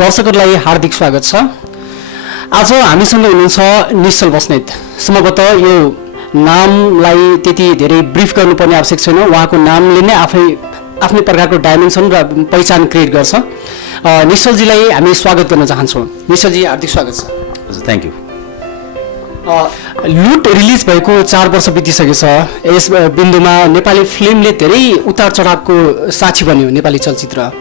दर्शकहरूलाई हार्दिक स्वागत छ। आज हामीसँग हुनुहुन्छ निश्चल बस्नेत। सम्भवतः यो नामलाई त्यति धेरै ब्रिफ गर्नुपर्ने आवश्यक छैन, उहाँको नामले नै आफ्नै प्रकारको डाइमेन्सन र पहिचान क्रिएट गर्छ। निश्चलजीलाई हामी स्वागत गर्न चाहन्छौँ। निश्चलजी हार्दिक स्वागत छ। हजुर, थ्याङ्क यू। लुट रिलिज भएको 4 वर्ष बितिसकेको छ। यस बिन्दुमा नेपाली फिल्मले धेरै उतार चढावको साक्षी बन्यो। नेपाली चलचित्र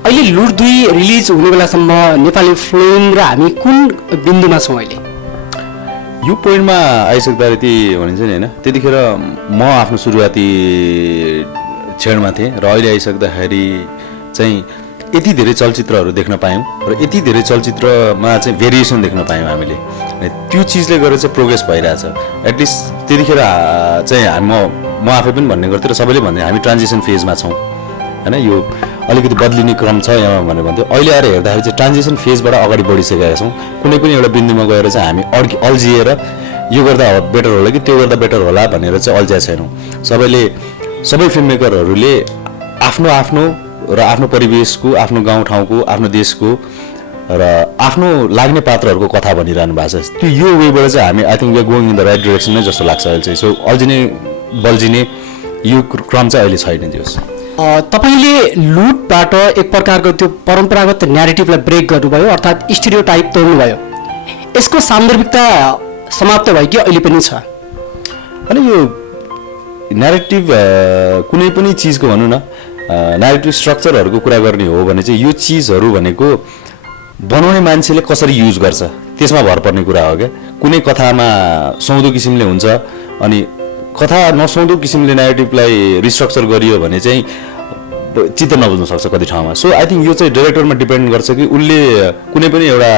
अहिले लुट 2 रिलिज हुने बेलासम्म नेपाली फिल्म र हामी कुन बिन्दुमा छौँ अहिले? यो पोइन्टमा आइसक्दा यति भनिन्छ नि होइन, त्यतिखेर म आफ्नो सुरुवाती क्षणमा थिएँ र अहिले आइसक्दाखेरि चाहिँ यति धेरै चलचित्रहरू देख्न पायौँ र यति धेरै चलचित्रमा चाहिँ भेरिएसन देख्न पायौँ हामीले। त्यो चिजले गर्दा चाहिँ प्रोग्रेस भइरहेछ। एटलिस्ट त्यतिखेर चाहिँ म आफै पनि भन्ने गर्थेँ र सबैले भन्थे हामी ट्रान्जिसन फेजमा छौँ होइन, यो अलिकति बदलिने क्रम छ यहाँ भनेर भन्थ्यो। अहिले आएर हेर्दाखेरि चाहिँ ट्रान्जिसन फेजबाट अगाडि बढिसकेका छौँ। कुनै पनि एउटा बिन्दुमा गएर चाहिँ हामी अल्झिएर यो गर्दा बेटर होला कि त्यो गर्दा बेटर होला भनेर चाहिँ अल्झिया छैनौँ। सबै फिल्म मेकरहरूले आफ्नो र आफ्नो परिवेशको, आफ्नो गाउँठाउँको, आफ्नो देशको र आफ्नो लाग्ने पात्रहरूको कथा भनिरहनु भएको छ। त्यो यो वेबाट चाहिँ हामी I think we are going in the right direction नै जस्तो लाग्छ अहिले चाहिँ। सो अल्झिने बल्झिने यो क्रम चाहिँ अहिले छैन। दियोस् तपाईँले लुटबाट एक प्रकारको त्यो परम्परागत न्यारेटिभलाई ब्रेक गर्नुभयो, अर्थात् स्टिरियोटाइप तोड्नुभयो। यसको सान्दर्भिकता समाप्त भयो कि अहिले पनि छ? अनि यो न्यारेटिभ कुनै पनि चिजको भनौँ न, न्यारेटिभ स्ट्रक्चरहरूको कुरा गर्ने हो भने चाहिँ यो चिजहरू भनेको बनाउने मान्छेले कसरी युज गर्छ त्यसमा भर पर्ने कुरा हो क्या। कुनै कथामा सुहाउँदो किसिमले हुन्छ अनि कथा नसुहाउँदो किसिमले न्यारेटिभलाई रिस्ट्रक्चर गरियो भने चाहिँ चित्त नबुझ्न सक्छ कति ठाउँमा। सो आई थिङ्क यो चाहिँ डाइरेक्टरमा डिपेन्ड गर्छ कि उसले कुनै पनि एउटा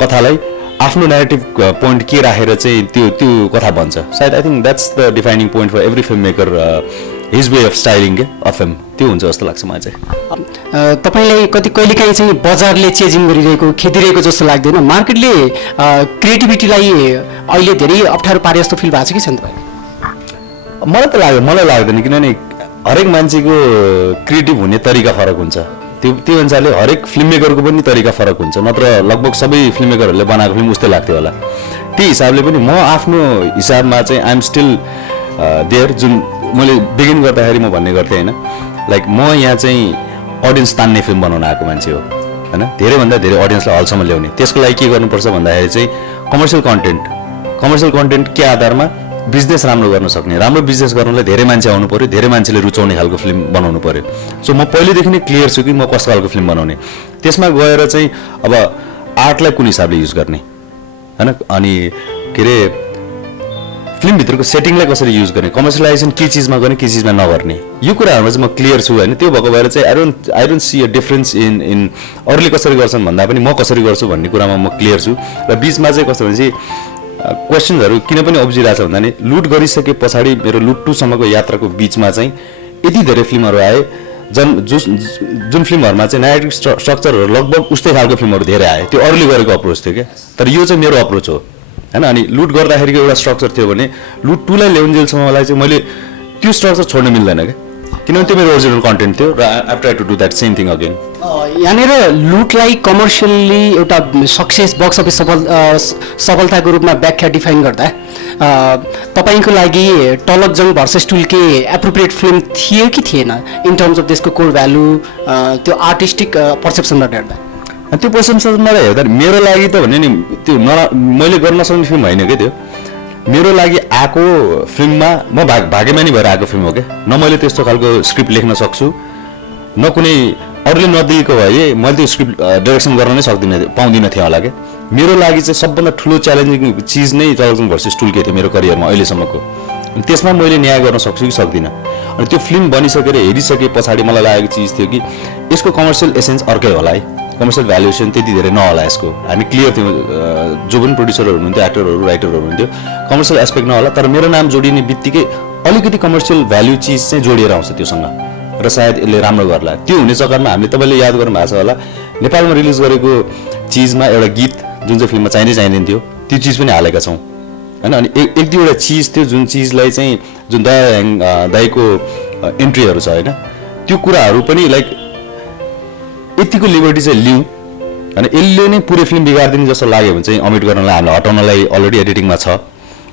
कथालाई आफ्नो न्यारेटिभ पोइन्ट के राखेर चाहिँ त्यो कथा बन्छ। सायद I think that's the defining point for every filmmaker, his way of styling के अफ फिल्म। त्यो हुन्छ जस्तो लाग्छ मलाई चाहिँ। तपाईँलाई कहिलेकाहीँ चाहिँ बजारले चेजिङ गरिरहेको, खेदिरहेको जस्तो लाग्दैन? मार्केटले क्रिएटिभिटीलाई अहिले धेरै अप्ठ्यारो पारे जस्तो फिल भएको छ कि छैन तपाईँ? मलाई लाग्दैन, किनभने हरेक मान्छेको क्रिएटिभ हुने तरिका फरक हुन्छ। त्यो अनुसारले हरेक फिल्म मेकरको पनि तरिका फरक हुन्छ, नत्र लगभग सबै फिल्म मेकरहरूले बनाएको फिल्म उस्तै लाग्थ्यो होला। त्यही हिसाबले पनि म आफ्नो हिसाबमा चाहिँ आइएम स्टिल देयर। जुन मैले बिगिन गर्दाखेरि म भन्ने गर्थेँ होइन, लाइक म यहाँ चाहिँ अडियन्स तान्ने फिल्म बनाउन आएको मान्छे हो होइन, धेरैभन्दा धेरै अडियन्सलाई हलसम्म ल्याउने। त्यसको लागि के गर्नुपर्छ भन्दाखेरि चाहिँ कमर्सियल कन्टेन्ट के आधारमा बिजनेस राम्रो गर्न सक्ने, राम्रो बिजनेस गर्नलाई धेरै मान्छे आउनु पऱ्यो, धेरै मान्छेले रुचाउने खालको फिल्म बनाउनु पऱ्यो। सो म पहिलेदेखि नै क्लियर छु कि म कस्तो खालको फिल्म बनाउने। त्यसमा गएर चाहिँ अब आर्टलाई कुन हिसाबले युज गर्ने होइन, अनि के अरे फिल्मभित्रको सेटिङलाई कसरी युज गर्ने, कमर्सियलाइजेसन के चिजमा गर्ने के चिजमा नगर्ने, यो कुराहरूमा चाहिँ म क्लियर छु होइन। त्यो भएको भएर चाहिँ I don't see a difference in अरूले कसरी गर्छन् भन्दा पनि म कसरी गर्छु भन्ने कुरामा म क्लियर छु। र बिचमा चाहिँ कस्तो भने चाहिँ क्वेसन्सहरू किन पनि अब्जिरहेको छ भन्दा नि लुट गरिसके पछाडि मेरो लुट 2 सम्मको यात्राको बिचमा चाहिँ यति धेरै फिल्महरू आए जुन फिल्महरूमा चाहिँ न्यारेटिभ स्ट्रक्चरहरू लगभग उस्तै खालको फिल्महरू धेरै आए। त्यो अरूले गरेको अप्रोच थियो क्या, तर यो चाहिँ मेरो अप्रोच हो होइन। अनि लुट गर्दाखेरिको एउटा स्ट्रक्चर थियो भने लुट 2 लाई ल्याउन्जेलसम्मलाई चाहिँ मैले त्यो स्ट्रक्चर छोड्न मिल्दैन क्या, किनभने त्यो मेरो ओरिजिनल कन्टेन्ट थियो र I try to do that same thing again. यहाँनिर लुटलाई कमर्सियल्ली एउटा सक्सेस बक्स अफिस सफलताको रूपमा व्याख्या डिफाइन गर्दा तपाईँको लागि टलक जङ भर्सेस टुल्के एप्रोप्रिएट फिल्म थियो कि थिएन इन टर्म्स अफ त्यसको कोर भ्यालु, त्यो आर्टिस्टिक पर्सेप्सनबाट हेर्दा? त्यो पर्सेप्सनबाट हेर्दा मेरो लागि त भने नि त्यो मैले गर्न सक्ने फिल्म होइन क्या। त्यो मेरो लागि आएको फिल्ममा म भाग्यमानी भएर आएको फिल्म हो क्या। न मैले त्यस्तो खालको स्क्रिप्ट लेख्न सक्छु, न कुनै अरूले नदिएको भए मैले त्यो स्क्रिप्ट डाइरेक्सन गर्न नै पाउँदिनँ थिएँ होला क्या। मेरो लागि चाहिँ सबभन्दा ठुलो च्यालेन्जिङ चिज नै टलक जङ भर्सेस टुल्के थियो मेरो करियरमा अहिलेसम्मको। अनि त्यसमा मैले न्याय गर्न सक्छु कि सक्दिनँ। अनि त्यो फिल्म बनिसकेर हेरिसके पछाडि मलाई लागेको चिज थियो कि यसको कमर्सियल एसेन्स अर्कै होला है, कमर्सियल भ्यालुएसन त्यति धेरै नहोला यसको। हामी क्लियर थियौँ, जो पनि प्रोड्युसरहरू हुनुहुन्थ्यो, एक्टरहरू, राइटरहरू हुनुहुन्थ्यो, कमर्सियल एस्पेक्ट नहोला, तर मेरो नाम जोडिने बित्तिकै अलिकति कमर्सियल भ्याल्यु चिज चाहिँ जोडिएर आउँछ त्योसँग र सायद यसले राम्रो गर्ला। त्यो हुने चक्करमा हामीले तपाईँले याद गर्नु भएको छ होला, नेपालमा रिलिज गरेको चिजमा एउटा गीत जुन चाहिँ फिल्ममा चाहिँदैन थियो त्यो चिज पनि हालेका छौँ होइन। अनि एक दुईवटा चिज थियो जुन चिजलाई चाहिँ जुन दाईको एन्ट्रीहरू छ होइन, त्यो कुराहरू पनि लाइक यतिको लिबर्टी चाहिँ लिउँ होइन, यसले नै पुरै फिल्म बिगारिदिने जस्तो लाग्यो भने चाहिँ अमिट गर्नलाई हामीलाई हटाउनलाई अलरेडी एडिटिङमा छ।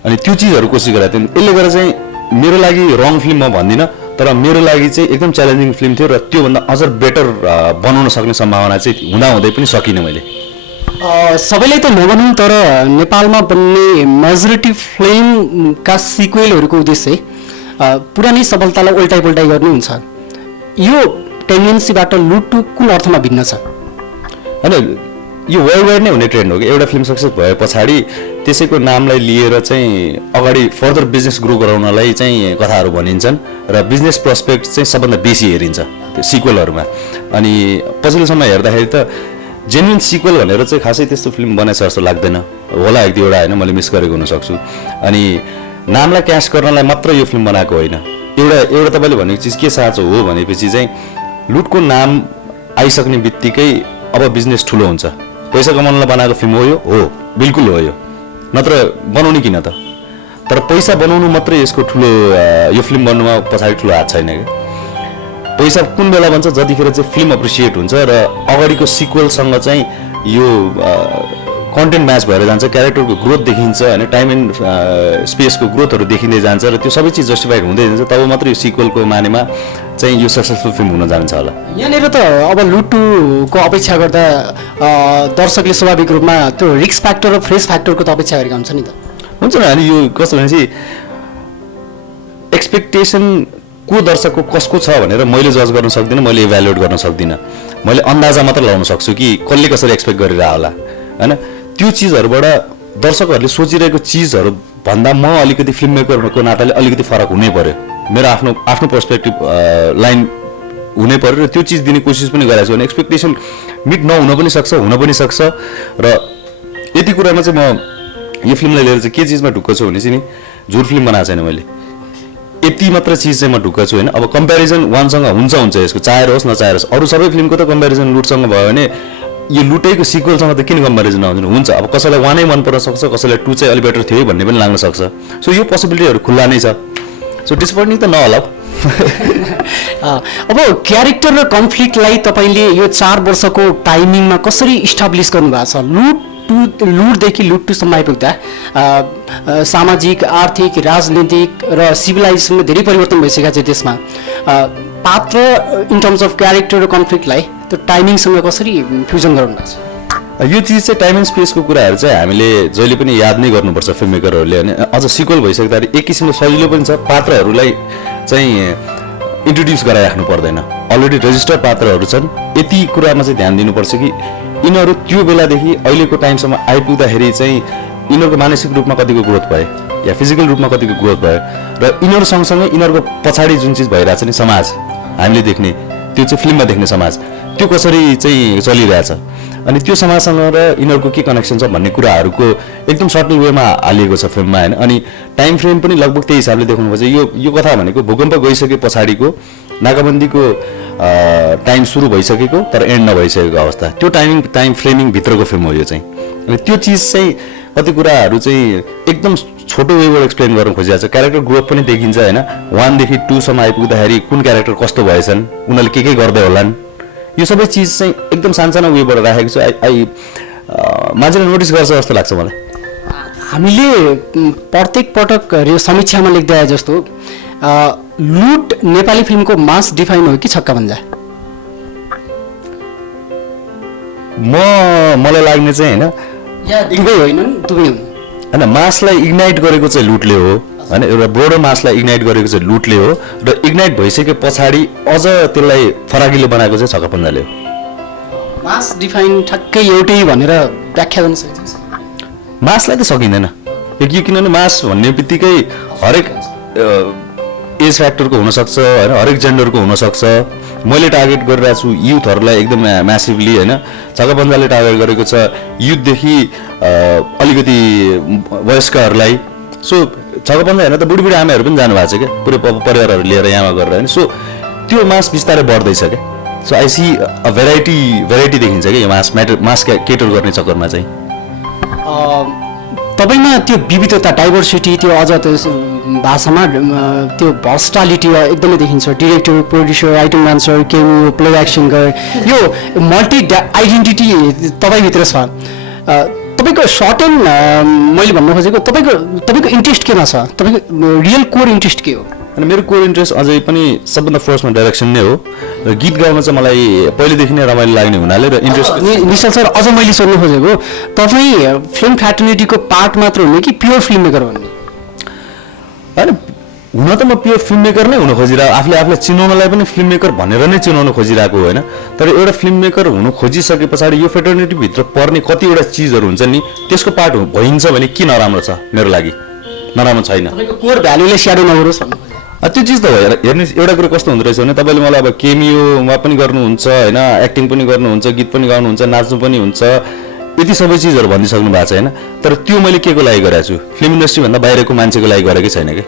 अनि त्यो चिजहरू कोसिस गरेको थियौँ। यसले गर्दा चाहिँ मेरो लागि रङ फिल्म म भन्दिनँ, तर मेरो लागि चाहिँ एकदम च्यालेन्जिङ फिल्म थियो र त्योभन्दा अझ बेटर बनाउन सक्ने सम्भावना चाहिँ हुँदाहुँदै पनि सकिनँ मैले। सबैलाई त नभनौँ, तर नेपालमा बन्ने मेजोरिटी फिल्मका सिक्वेलहरूको उद्देश्य पुरानै सफलतालाई उल्टाइ पुल्टाइ गर्नु हुन्छ। यो टेन्डेन्सीबाट लुट टु कुन अर्थमा भिन्न छ? होइन, यो वर्ल्ड वाइड नै हुने ट्रेन्ड हो कि एउटा फिल्म सक्सेस भए पछाडि त्यसैको नामलाई लिएर चाहिँ अगाडि फर्दर बिजनेस ग्रो गराउनलाई चाहिँ कथाहरू भनिन्छन् र बिजनेस प्रोस्पेक्ट चाहिँ सबभन्दा बेसी हेरिन्छ त्यो सिक्वेलहरूमा। अनि पछिल्लो समय हेर्दाखेरि त जेन्युन सिक्वेल भनेर चाहिँ खासै त्यस्तो फिल्म बनाएछ जस्तो लाग्दैन होला, एक दुईवटा होइन, मैले मिस गरेको हुनसक्छु। अनि नामलाई क्यास गर्नलाई मात्र यो फिल्म बनाएको होइन। एउटा तपाईँले भनेको चिज के साँचो हो भनेपछि चाहिँ लुटको नाम आइसक्ने बित्तिकै अब बिजनेस ठुलो हुन्छ, पैसा कमाउनलाई बनाएको फिल्म हो यो, हो बिल्कुल हो यो, नत्र बनाउने किन त। तर पैसा बनाउनु मात्रै यसको ठुलो यो फिल्म बन्नुमा पछाडि ठुलो हात छैन क्या। पैसा कुन बेला बन्छ जतिखेर चाहिँ फिल्म एप्रिसिएट हुन्छ र अगाडिको सिक्वेलसँग चाहिँ यो कन्टेन्ट म्याच भएर जान्छ, क्यारेक्टरको ग्रोथ देखिन्छ होइन, टाइम एन्ड स्पेसको ग्रोथहरू देखिँदै जान्छ र त्यो सबै चिज जस्टिफाइड हुँदै जान्छ, तब मात्रै यो सिक्वेलको मानेमा चाहिँ यो सक्सेसफुल फिल्म हुन जान्छ होला। यहाँनिर त अब लुट टुको अपेक्षा गर्दा दर्शकले स्वाभाविक रूपमा त्यो रिस्क फ्याक्टर र फ्रेस फ्याक्टरको त अपेक्षा गरेका हुन्छ नि त। हुन्छ नि, अनि यो कस्तो भनेपछि एक्सपेक्टेसन को दर्शकको कसको छ भनेर मैले जज गर्न सक्दिनँ, मैले इभ्यालुएट गर्न सक्दिनँ। मैले अन्दाजा मात्र लगाउन सक्छु कि कसले कसरी एक्सपेक्ट गरेर होला होइन। त्यो चिजहरूबाट दर्शकहरूले सोचिरहेको चिजहरू भन्दा म अलिकति फिल्म मेकरको नाताले अलिकति फरक हुनै पर्यो, मेरो आफ्नो पर्सपेक्टिभ लाइन हुनै पर्यो र त्यो चिज दिने कोसिस पनि गरेको छु। भने एक्सपेक्टेसन मिट नहुन पनि सक्छ, हुन पनि सक्छ। र यति कुरामा चाहिँ म यो फिल्मलाई लिएर चाहिँ के चिजमा ढुक्क छु भने चाहिँ नि झुट फिल्म बनाएको छैन मैले, यति मात्र चिज चाहिँ म ढुक्क छु होइन। अब कम्पेरिजन वानसँग हुन्छ यसको, चाहेर होस् नचाहेर होस्। अरू सबै फिल्मको त कम्पेरिजन लुटसँग भयो भने यो लुटेको सिक्वेलसँग त किन कम्पेरिजन हुन्छ। अब कसैलाई वानै मन पर्न सक्छ, कसैलाई टू चाहिँ अलिक बेटर थियो भन्ने पनि लाग्न सक्छ। सो यो पोसिबिलिटीहरू खुल्ला नै छ। सो डिसपोइन्टिङ त नहोला। अब क्यारेक्टर र कन्फ्लिक्टलाई तपाईँले यो 4 वर्षको टाइमिङमा कसरी इस्टाब्लिस गर्नुभएको छ? लुटदेखि लुट टुसम्म आइपुग्दा सामाजिक, आर्थिक, राजनीतिक र सिभिलाइजेसनमा धेरै परिवर्तन भइसकेको छ देशमा। पात्र इन टर्म्स अफ क्यारेक्टर र कन्फ्लिक्टलाई त्यो टाइमिङसँग कसरी फ्युजन गराउनु भएको छ? यो चिज चाहिँ टाइम एन्ड स्पेसको कुराहरू चाहिँ हामीले जहिले पनि याद नै गर्नुपर्छ फिल्म मेकरहरूले। अनि अझ सिक्वल भइसक्दाखेरि एक किसिमले सजिलो पनि छ, पात्रहरूलाई चाहिँ इन्ट्रोड्युस गराइराख्नु पर्दैन, अलरेडी रेजिस्टर्ड पात्रहरू छन्। यति कुरामा चाहिँ ध्यान दिनुपर्छ कि यिनीहरू त्यो बेलादेखि अहिलेको टाइमसम्म आइपुग्दाखेरि चाहिँ यिनीहरूको मानसिक रूपमा कतिको ग्रोथ भयो या फिजिकल रूपमा कतिको ग्रोथ भयो र यिनीहरू सँगसँगै यिनीहरूको पछाडि जुन चिज भइरहेछ नि समाज, हामीले देख्ने त्यो चाहिँ फिल्ममा देख्ने समाज, त्यो कसरी चाहिँ चलिरहेछ अनि त्यो समाजसँग र यिनीहरूको के कनेक्सन छ भन्ने कुराहरूको एकदम सटल वेमा हालिएको छ फिल्ममा होइन। अनि टाइम फ्रेम पनि लगभग त्यही हिसाबले देखाउनुपर्छ। यो कथा भनेको भूकम्प गइसके पछाडिको नाकाबन्दीको टाइम सुरु भइसकेको तर एन्ड नभइसकेको अवस्था, त्यो टाइम फ्रेमिङ भित्रको फिल्म हो यो चाहिँ। अनि त्यो चिज चाहिँ कति कुराहरू चाहिँ एकदम छोटो वेबाट एक्सप्लेन गर्न खोजिरहेको छ। क्यारेक्टर ग्रोथ पनि देखिन्छ होइन, 1 देखि 2 सम्म आइपुग्दाखेरि कुन क्यारेक्टर कस्तो भएछन्, उनीहरूले के गर्दै होलान्, यो सबै चिज चाहिँ एकदम सानसानो वेबाट राखेको छ। मान्छेले नोटिस गर्छ जस्तो लाग्छ मलाई। हामीले प्रत्येक पटक समीक्षामा लेख्दै आए जस्तो लुट नेपाली फिल्मको मास डिफाइन हो कि छक्का भन्जा? मलाई लाग्ने चाहिँ होइन, दुवै होइन, दुवै होइन, मासलाई इग्नाइट गरेको चाहिँ लुटले हो होइन, एउटा ब्रोडर मासलाई इग्नाइट गरेको चाहिँ लुटले हो र इग्नाइट भइसके पछाडि अझ त्यसलाई फराकिलो बनाएको चाहिँ छक्का पन्जाले हो। मास डिफाइन ठ्याक्कै एउटै भनेर व्याख्या गर्न सकिन्छ? मासलाई त सकिँदैन यो, किनभने मास भन्ने बित्तिकै हरेक एज फ्याक्टरको हुनसक्छ होइन, हरेक जेन्डरको हुनसक्छ। मैले टार्गेट गरिरहेको छु युथहरूलाई एकदम म्यासिभली होइन, छक्का पन्जाले टार्गेट गरेको छ युथदेखि अलिकति वयस्कहरूलाई। सो छक्का पन्जा हेर्न त बुढी आमाहरू पनि जानुभएको छ क्या, पुरै परिवारहरू लिएर यहाँमा गरेर होइन। सो त्यो मास बिस्तारै बढ्दैछ क्या। So I see a variety देखिन्छ क्या यो मास केटर गर्ने चक्करमा चाहिँ। तपाईँमा त्यो विविधता, डाइभर्सिटी, त्यो अझ त्यो भाषामा त्यो भर्सटालिटी एकदमै देखिन्छ। Director, producer, item dancer, cameo, playback singer, यो मल्टी आइडेन्टिटी तपाईँभित्र छ। तपाईँको सर्ट एन्ड मैले भन्न खोजेको तपाईँको इन्ट्रेस्ट केमा छ? तपाईँको रियल कोर इन्ट्रेस्ट के हो? अनि मेरो कोर इन्ट्रेस्ट अझै पनि सबभन्दा फर्स्टमा डाइरेक्सन नै हो र गीत गाउन चाहिँ मलाई पहिलेदेखि नै रमाइलो लाग्ने हुनाले र इन्ट्रेस्ट। निश्चल सर, अझ मैले सोध्नु खोजेको तपाईँ फिल्म फ्याटर्निटीको पार्ट मात्र हुने कि प्योर फिल्म मेकर हुने? होइन, हुन त म प्योर फिल्म मेकर नै हुन खोजिरहेको, आफूलाई चिनाउनलाई पनि फिल्म मेकर भनेर नै चिनाउन खोजिरहेको होइन। तर एउटा फिल्म मेकर हुन खोजिसके पछाडि यो फ्याटर्निटीभित्र पर्ने कतिवटा चिजहरू हुन्छ नि, त्यसको पार्ट भइन्छ भने के नराम्रो छ? मेरो लागि नराम्रो छैन। तपाईँको कोर भ्यालुले स्याडो नगरोस् भन्नु खोजेको। त्यो चिज त भयो। हेर्नुहोस्, एउटा कुरो कस्तो हुँदो रहेछ भने तपाईँले मलाई अब केमियोमा पनि गर्नुहुन्छ होइन, एक्टिङ पनि गर्नुहुन्छ, गीत पनि गाउनुहुन्छ, नाच्नु पनि हुन्छ, यति सबै चिजहरू भनिसक्नु भएको छ होइन। तर त्यो मैले के को लागि गरेको छु? फिल्म इन्डस्ट्रीभन्दा बाहिरको मान्छेको लागि गरेकै छैन कि।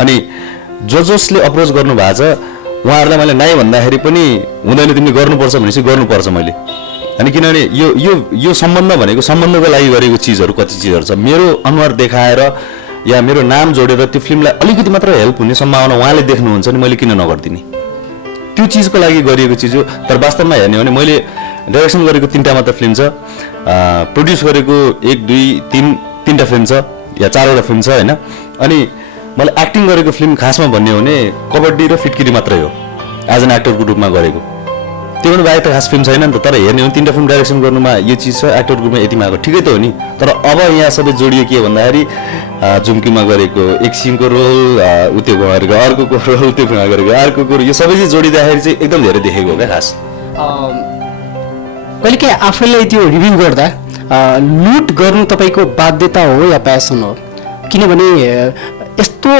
अनि जसले अप्रोच गर्नु भएको छ उहाँहरूलाई मैले नाइ भन्दाखेरि पनि हुँदैन, तिमीले गर्नुपर्छ भनेपछि गर्नुपर्छ मैले। अनि किनभने यो सम्बन्ध भनेको सम्बन्धको लागि गरेको चिजहरू कति चिजहरू छ। मेरो अनुहार देखाएर या मेरो नाम जोडेर त्यो फिल्मलाई अलिकति मात्र हेल्प हुने सम्भावना उहाँले देख्नुहुन्छ नि, मैले किन नगरिदिने? त्यो चिजको लागि गरिएको चिज हो। तर वास्तवमा हेर्ने हो भने मैले डाइरेक्सन गरेको 3टा मात्र फिल्म छ, प्रड्युस गरेको 1, 2, 3टा फिल्म छ या 4वटा फिल्म छ होइन। अनि मैले एक्टिङ गरेको फिल्म खासमा भन्ने हो भने कबड्डी र फिटकिरी मात्रै हो एज एन एक्टरको रूपमा गरेको। त्यो पनि बाहेक त खास फिल्म छैन नि त। तर हेर्ने हो भने 3टा फिल्म डाइरेक्सन गर्नुमा यो चिज छ, एक्टरको रूपमा यति मागेको ठिकै त हो नि। तर अब यहाँ सबै जोडियो के भन्दाखेरि झुम्कीमा गरेको एक सिङको रोल, उत्योमा गरेको अर्कोको रोल, त्योमा गरेको अर्कोको रोल, यो सबै चिज जोडिँदाखेरि चाहिँ एकदम धेरै देखेको हो क्या खास। कहिलेकाहीँ आफैलाई त्यो रिभ्यू गर्दा लुट गर्नु तपाईँको बाध्यता हो या प्यासन हो? किनभने यस्तो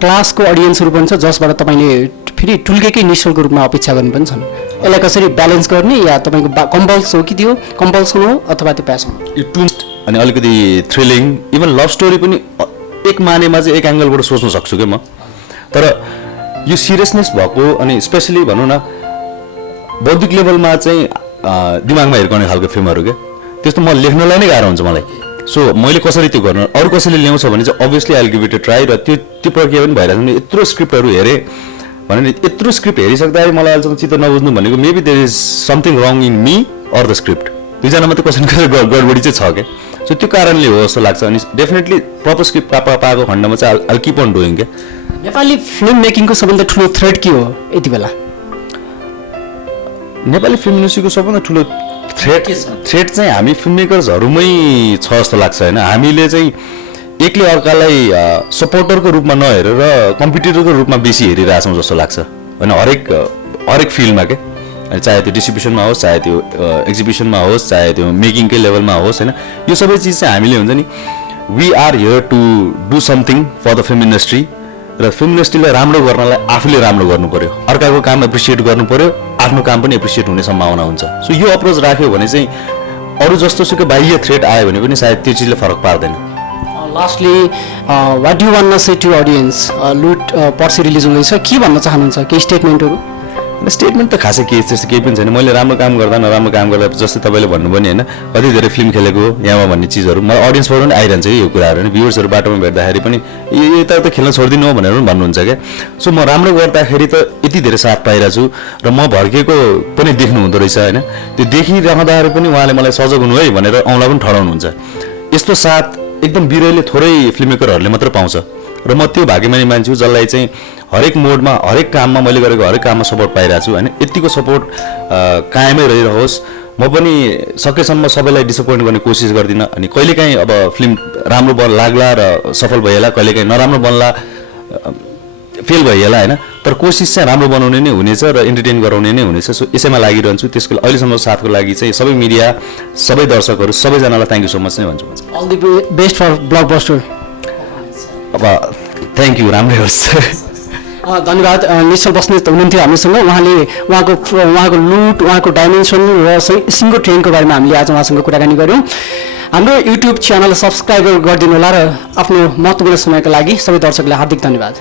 क्लासको अडियन्सहरू पनि छ जसबाट तपाईँले फेरि टुल्केकै निश्चलको रूपमा अपेक्षा गर्नु पनि छन्। यसलाई कसरी ब्यालेन्स गर्ने? या तपाईँको कम्पल्स हो कि त्यो कम्पल्सन हो अथवा त्यो प्यासन हो? यो ट्विस्ट अनि अलिकति थ्रिलिङ, इभन लभ स्टोरी पनि एक मानेमा चाहिँ एक एङ्गलबाट सोच्न सक्छु क्या म। तर यो सिरियसनेस भएको अनि स्पेसली भनौँ न बौद्धिक लेभलमा चाहिँ दिमागमा हिर्काउने खालको फिल्महरू क्या, त्यस्तो म लेख्नलाई नै गाह्रो हुन्छ मलाई। सो मैले कसरी त्यो गर्नु, अरू कसैले ल्याउँछ भने चाहिँ obviously I will give it a try. र त्यो प्रक्रिया पनि भइरहेको छ। यत्रो स्क्रिप्टहरू हेरेँ भने यत्रो स्क्रिप्ट हेरिसक्दाखेरि मलाई अहिलेसम्म चित्त नबुझ्नु भनेको maybe there is something wrong in me or the script. दुईजना मात्रै कसै गडबडी चाहिँ छ क्या। सो त्यो कारणले हो जस्तो लाग्छ। अनि डेफिनेटली प्रपर स्क्रिप्ट पाएको खण्डमा चाहिँ आई किप अन डुइङ क्या। नेपाली फिल्म मेकिङको सबभन्दा ठुलो थ्रेड के हो यति बेला? नेपाली फिल्म इन्डस्ट्रीको सबभन्दा ठुलो थ्रेट चाहिँ हामी फिल्म मेकर्सहरूमै छ जस्तो लाग्छ होइन। हामीले चाहिँ एकले अर्कालाई सपोर्टरको रूपमा नहेरेर कम्पिटिटरको रूपमा बेसी हेरिरहेछौँ जस्तो लाग्छ होइन, हरेक फिल्डमा क्या। चाहे त्यो डिस्ट्रिब्युसनमा होस्, चाहे त्यो एक्जिबिसनमा होस्, चाहे त्यो मेकिङकै लेभलमा होस् होइन। यो सबै चिज चाहिँ हामीले हुन्छ नि, we are here to do something for the film industry. र फिल्म इन्डस्ट्रीलाई राम्रो गर्नलाई आफूले राम्रो गर्नु पर्यो, अर्काको काम एप्रिसिएट गर्नु पर्यो, आफ्नो काम पनि एप्रिसिएट हुने सम्भावना हुन्छ। सो यो अप्रोच राख्यो भने चाहिँ अरू जस्तो सुकै बाह्य थ्रेट आयो भने पनि सायद त्यो चिजले फरक पार्दैन। Lastly what do want to say to audience? Loot पर्सि रिलिज हुँदैछ, के भन्न चाहनुहुन्छ? केही स्टेटमेन्टहरू? स्टेटमेन्ट त खासै केही त्यस्तो केही पनि छैन। मैले राम्रो काम गर्दा नराम्रो काम गर्दा जस्तै तपाईँले भन्नुभयो नि होइन, कति धेरै फिल्म खेलेको यहाँमा भन्ने चिजहरू मलाई अडियन्सबाट पनि आइरहन्छ कि यो कुराहरू होइन। भ्युवर्सहरू बाटोमा भेट्दाखेरि पनि यो त खेल्न छोडिदिनु हो भनेर पनि भन्नुहुन्छ क्या। सो म राम्रो गर्दाखेरि त यति धेरै साथ पाइरहेको छु र म भड्केको पनि देख्नु हुँदो रहेछ होइन। त्यो देखिरहँदाखेरि पनि उहाँले मलाई सजग हुनु है भनेर औँला पनि ठडाउनुहुन्छ। यस्तो साथ एकदम बिरैले थोरै फिल्म मेकरहरूले मात्र पाउँछ र म त्यो भाग्यमानी मान्छे जसलाई चाहिँ हरेक मोडमा हरेक काममा मैले गरेको हरेक काममा सपोर्ट पाइरहेको छु होइन। यतिको सपोर्ट कायमै रहिरहोस्। म पनि सकेसम्म सबैलाई डिसपोइन्ट गर्ने कोसिस गर्दिनँ। अनि कहिलेकाहीँ अब फिल्म राम्रो लाग्ला र सफल भइहाल्ला, कहिलेकाहीँ नराम्रो बन्ला, फेल भइहाल्ला होइन। तर कोसिस चाहिँ राम्रो बनाउने नै हुनेछ र इन्टरटेन गराउने नै हुनेछ। सो यसैमा लागिरहन्छु। त्यसको अहिलेसम्म साथको लागि चाहिँ सबै मिडिया, सबै दर्शकहरू, सबैजनालाई थ्याङ्क यू सो मच नै भन्छु। All the best for blockbuster. अब थ्याङ्क यू, राम्रै होस्। धन्यवाद। निश्चल बस्नेत हुनुहुन्थ्यो हामीसँग। उहाँको लुट, उहाँको डाइमेन्सन र सिङ्गो ट्रेनको बारेमा हामीले आज उहाँसँग कुराकानी गऱ्यौँ। हाम्रो युट्युब च्यानल सब्सक्राइब गरिदिनु होला र आफ्नो महत्त्वपूर्ण समयको लागि सबै दर्शकलाई हार्दिक धन्यवाद।